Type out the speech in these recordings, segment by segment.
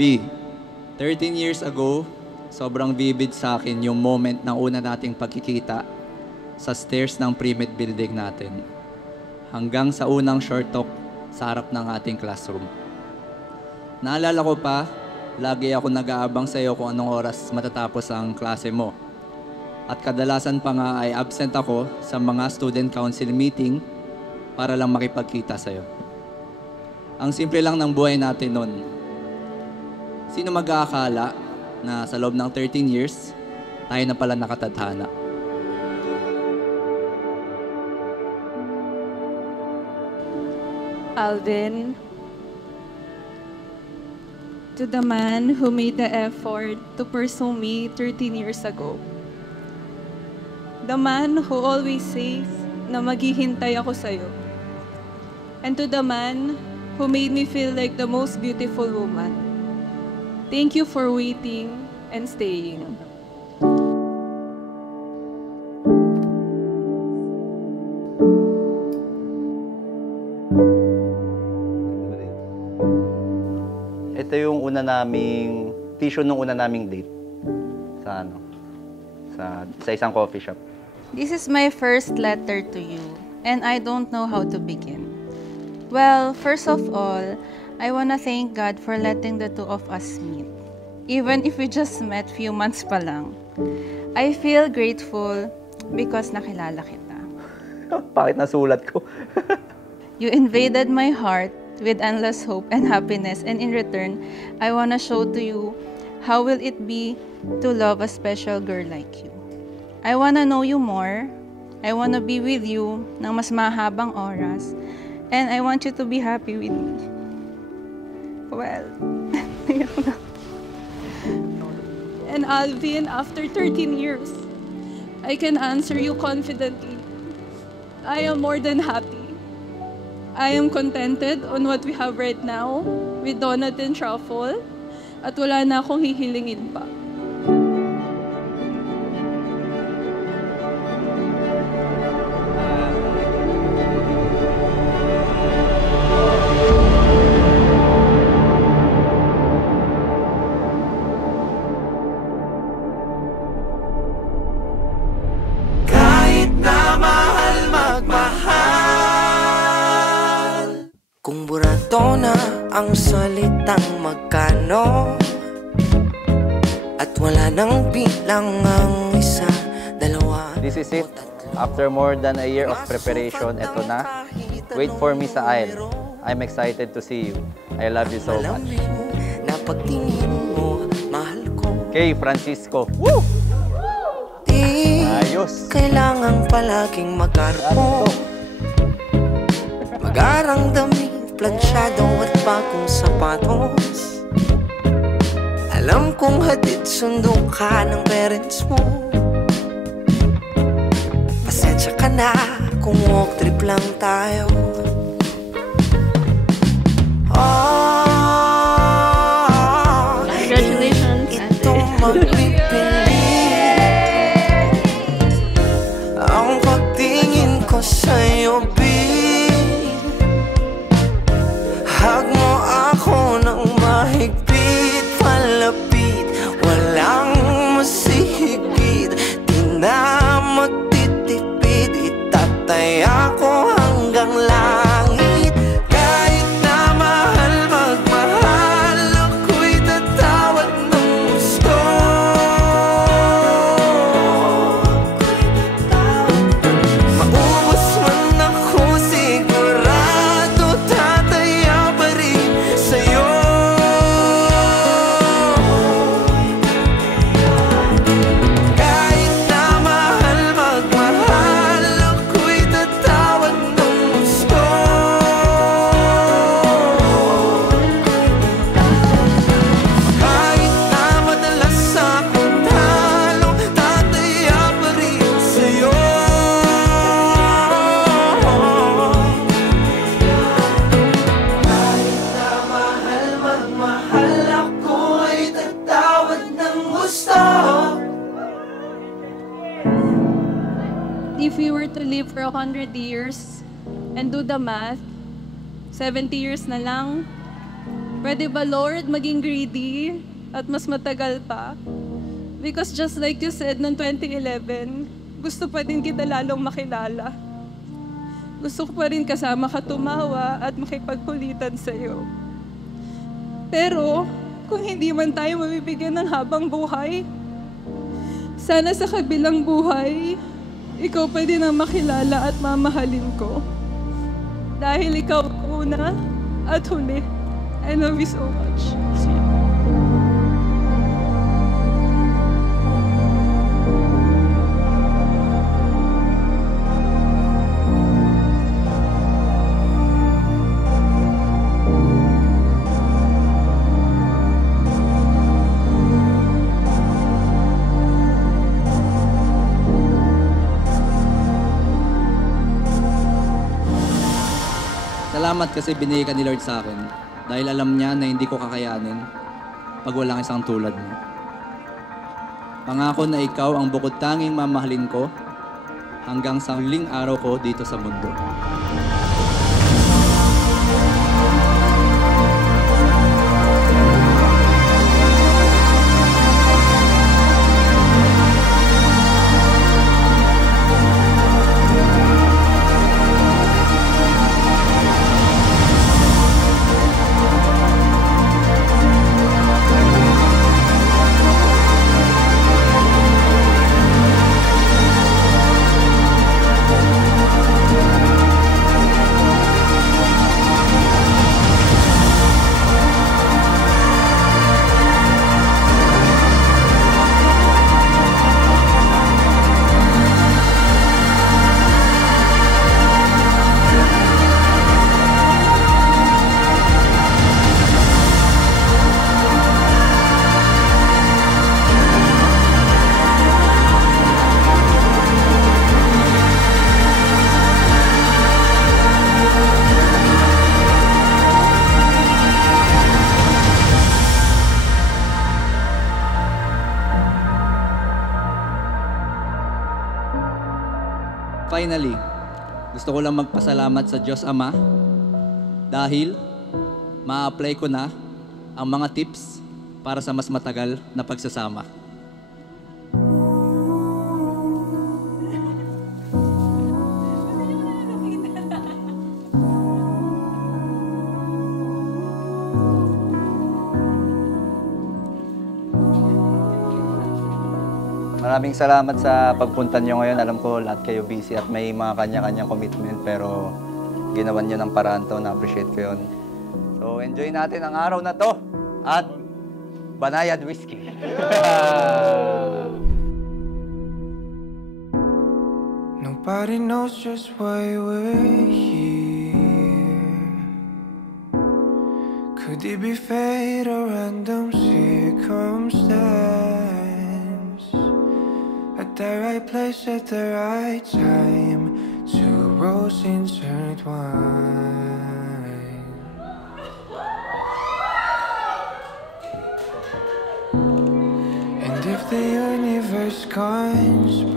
B, 13 years ago, sobrang vivid sa akin yung moment ng una nating pagkikita sa stairs ng pre-med building natin. Hanggang sa unang short talk sa harap ng ating classroom. Naalala ko pa, lagi ako nag-aabang sa iyo kung anong oras matatapos ang klase mo. At kadalasan pa nga ay absent ako sa mga student council meeting para lang makipagkita sa iyo. Ang simple lang ng buhay natin noon. Sino mag-aakala na sa loob ng 13 years, tayo na pala nakatadhana? Alvin, to the man who made the effort to pursue me 13 years ago. The man who always says na maghihintay ako sa'yo. And to the man who made me feel like the most beautiful woman. Thank you for waiting and staying. Ito yung una naming tissue nung una naming date sa isang coffee shop. This is my first letter to you, and I don't know how to begin. Well, first of all, I wanna thank God for letting the two of us meet. Even if we just met few months pa lang. I feel grateful because nakilala kita. Bakit nasulat ko? You invaded my heart with endless hope and happiness, and in return, I wanna show to you how will it be to love a special girl like you. I wanna know you more. I wanna be with you ng mas mahabang oras. And I want you to be happy with me. Well, And Alvin, after 13 years, I can answer you confidently. I am more than happy. I am contented on what we have right now with donut and truffle at wala na akong hihilingin pa. Kahit na mahal magmahal, kung burato na ang salitang magkano, at wala nang bilang ang isa, dalawa. This is it. After more than a year of preparation, eto na. Wait for me sa aisle. I'm excited to see you. I love you so much. Na pagtingin mo, mahal ko. Kay Francisco. Woo! Ayos. Kailangan palaging magarpo. Magarang damit, plansyado at bagong sapatos. Alam kong hatid sundo ka ng parents mo. Pasensya ka na kung walk trip lang tayo. congratulations, itong magpipilit. Ang pagtingin ko sa'yo, babe. Hug mo ako ng mahigpit, palapit. Walang masihigit, di na magtitipid. Itataya ko hanggang langit. Kahit na mahal magmahal, ako'y tatawag ng gusto. Maubos man ako, sigurado tataya pa rin sa'yo. Kahit na mahal magmahal, ako'y tatawag ng gusto. Kahit na madalas akong talo, tataya pa rin sa'yo. Kahit na mahal magmahal, ako'y tatawag ng gusto. If we were to live for 100 years and do the math, 70 years na lang, Pwede ba, Lord, maging greedy at mas matagal pa? Because just like you said, noong 2011, gusto pa din kita lalong makilala. Gusto ko pa rin kasama ka tumawa at makipagkulitan sa'yo. Pero, kung hindi man tayo mabibigyan ng habang buhay, sana sa kabilang buhay, ikaw pa din ang makilala at mamahalin ko. Dahil ikaw una at huli. I love you so much. Salamat kasi binigay ka ni Lord sa akin dahil alam niya na hindi ko kakayanin pag walang isang tulad mo. Pangako na ikaw ang bukod tanging mamahalin ko hanggang sa huling araw ko dito sa mundo. Finally, gusto ko lang magpasalamat sa Diyos Ama dahil ma-apply ko na ang mga tips para sa mas matagal na pagsasama. Maraming salamat sa pagpunta nyo ngayon. Alam ko lahat kayo busy at may mga kanya-kanyang commitment pero ginawan nyo ng paraan to. Na-appreciate ko yun. So enjoy natin ang araw na to at Banayad Whiskey. Nobody knows just why we're here. Could it be fate or random circumstance? At the right place at the right time, two roads intertwine. And if the universe conspired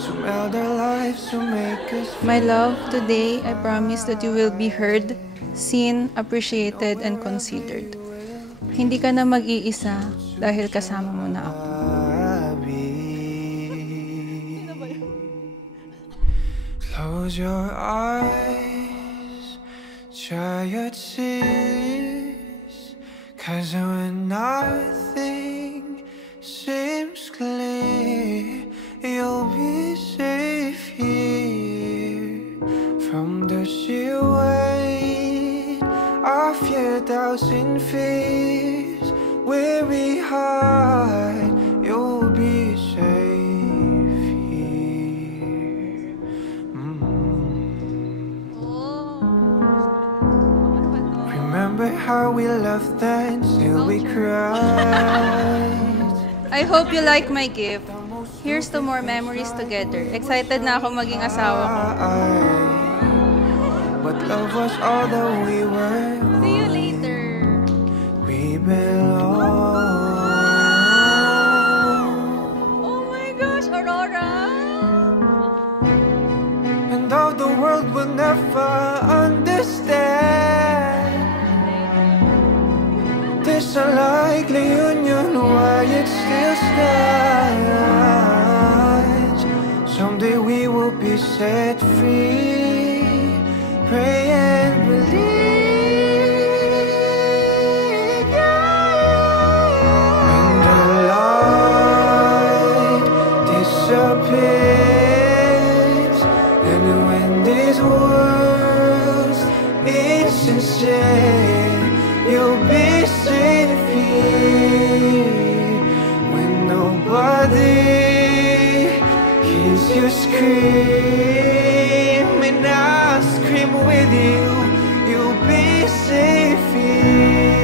to meld our lives to make us My love, today I promise that you will be heard, seen, appreciated, and considered. Hindi ka na mag-iisa dahil kasama mo na ako. Close your eyes, dry your tears, 'cause when nothing seems clear, you'll be safe here from the sheer weight of your doubts and fears. Weary heart, you'll be safe here. Remember how we laughed until we cried. I hope you like my gift. Here's to more memories together. Excited na ako maging asawa ko. But love was all that we were. See you later. We belong. Oh my gosh, Aurora! And though the world will never understand, unlikely union, why it still stands. Someday we will be set free. Pray and believe. When the light disappears, and when this world's insincere, you'll be safe here. When nobody hears you scream, and I'll scream with you, you'll be safe here.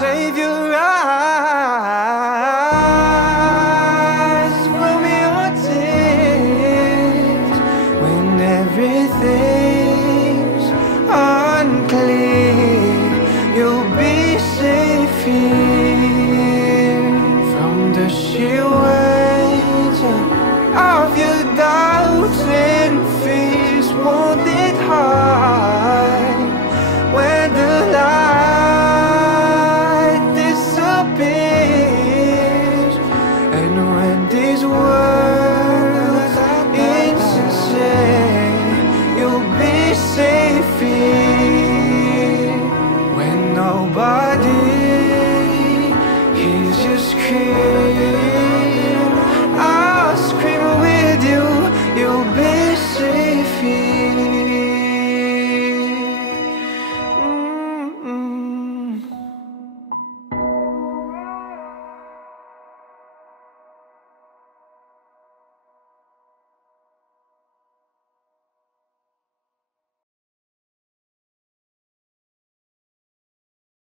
Save your eyes from your tears when everything's unclear. You'll be safe here from the sheer weight of your doubts and fears. Won't it hide when the light disappears, and when this world's insincere, you'll be safe here. When nobody hears you scream,